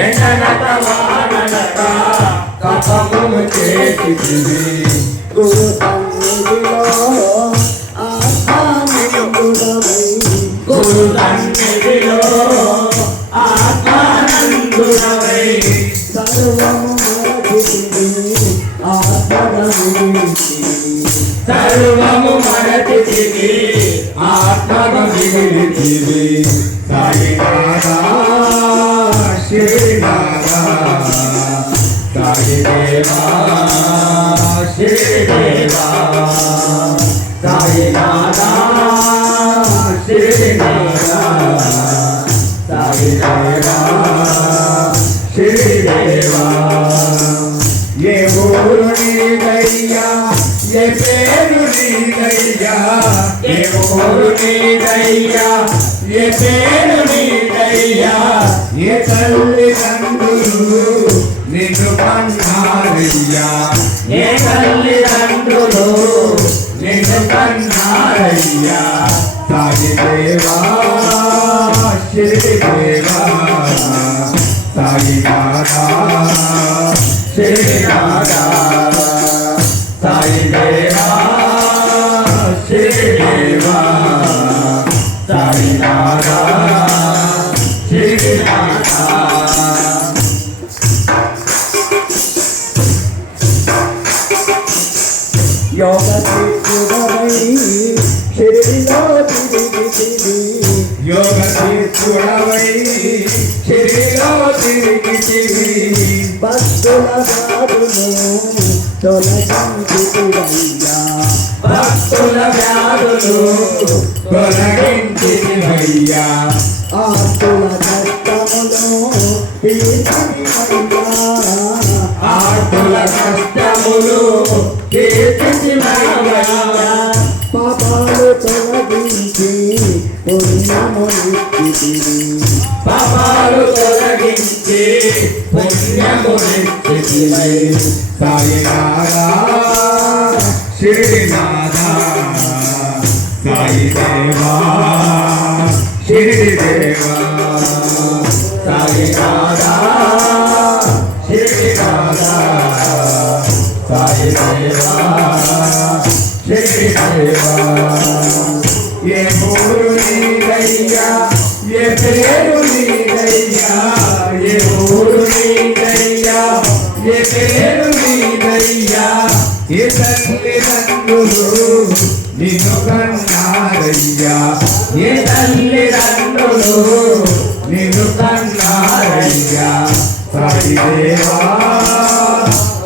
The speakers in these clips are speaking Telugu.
ఎండనక వాననక తపము చేసితివి గురు సన్నిధిలో ఆత్మానందుడవై గురు సన్నిధిలో ఆత్మానందుడవై సర్వము మరచితివి ఆత్మగా మిగిలితివి సర్వము మరచితివి ఆత్మగా మిగిలితివి సాయినాథా శ్రీనాథా సాయిదేవా శ్రీదేవా సాయినాథా శ్రీనాథా సాయిదేవా శ్రీదేవా ఏ ఊరు నీదయ్యా ఏ పేరు నీదయ్యా ఏ ఊరు నీదయ్యా ఏ పేరు నీదయ్యా ఏ తల్లిదండ్రులు నిన్ను కన్నారయ్యా ఏ తల్లిదండ్రులు నిన్ను కన్నారయ్యా సాయిదేవా శ్రీదేవా సాయినాథా శ్రీనాథా సాయిదేవా శ్రీదేవా సాయినాథా శ్రీనాథా యోగ సిద్ధుడవై శరీరలో తిరిగితివి యోగ సిద్ధుడవై శరీరలో తిరిగితివి భక్తుల వ్యాధులు తొలగించితివయ్యా భక్తుల వ్యాధులు తొలగించితివయ్యా ఆస్తుల కష్టములు తీర్చితివయ్యా ఆర్తుల కష్టములు తీర్చితివయ్యా పాపాలు తొలగించి పుణ్యమునిచ్చితివి పాపాలు తొలగించి పుణ్యమునిచ్చితివై సాయినాథా శ్రీనాథా సాయిదేవా శ్రీదేవా సాయినాథా శ్రీనాథా సాయిదేవా శ్రీదేవా ఏ ఊరు నీదయ్యా ఏ పేరు నీదయ్యా ఏ ఊరు నీదయ్యా ఏ పేరు నీదయ్యా ఏ తల్లిదండ్రులు నిన్ను కన్నారయ్యా ఏ తల్లిదండ్రులు నిన్ను కన్నారయ్యా సాయిదేవా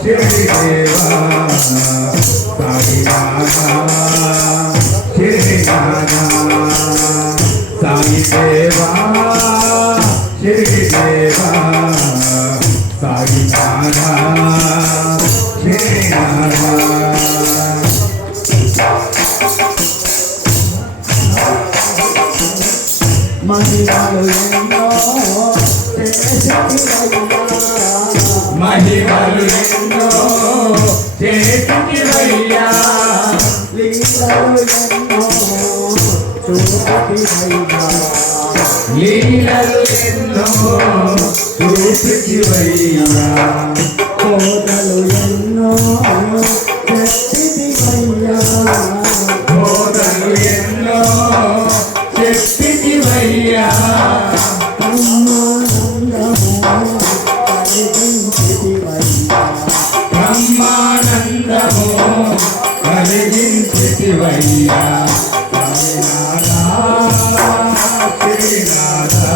శ్రీదేవా సాయినాథా శ్రీనాథా సాయిదేవా శ్రీదేవా సాయినాథా శ్రీనాథా మహిమలు ఎన్నో చేసితివయ్యా మహిమలు ఎన్నో చేసితివయ్యా లీలలు ఎన్నో చూపితివయ్యా లీలలు ఎన్నో చూపితివయ్యా కోటలు ఎన్నో చెప్పితివయ్యా బోధలు ఎన్నో చెప్పితివయ్యా బ్రహ్మానందము కలిగించితివయ్యా సాయినాథా శ్రీనాథా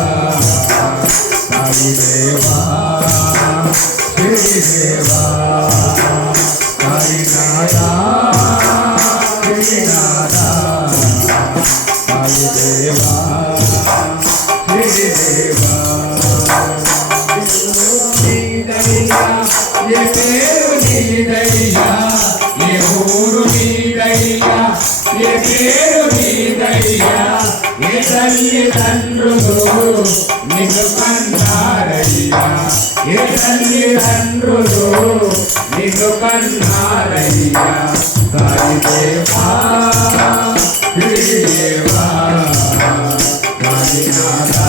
సాయిదేవా శ్రీదేవా సాయినాథా శ్రీనాథా సాయిదేవా శ్రీదేవా నీదయ్యా ఏ పేరు నీదయ్యా ఏ ఊరు నీదయ్యా ఏ పేరు నీదయ్యా ఏ తల్లిదండ్రులు నిన్ను కన్నారయ్యా ఏ తల్లిదండ్రులు నిన్ను కన్నారయ్యా సాయిదేవా శ్రీదేవా సాయినాథా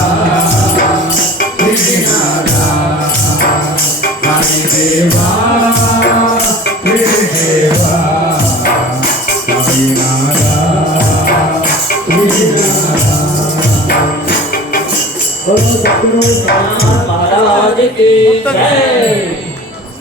దేవా मेरे देवा साईनाथा बोलो सतगुरु महाराज की जय।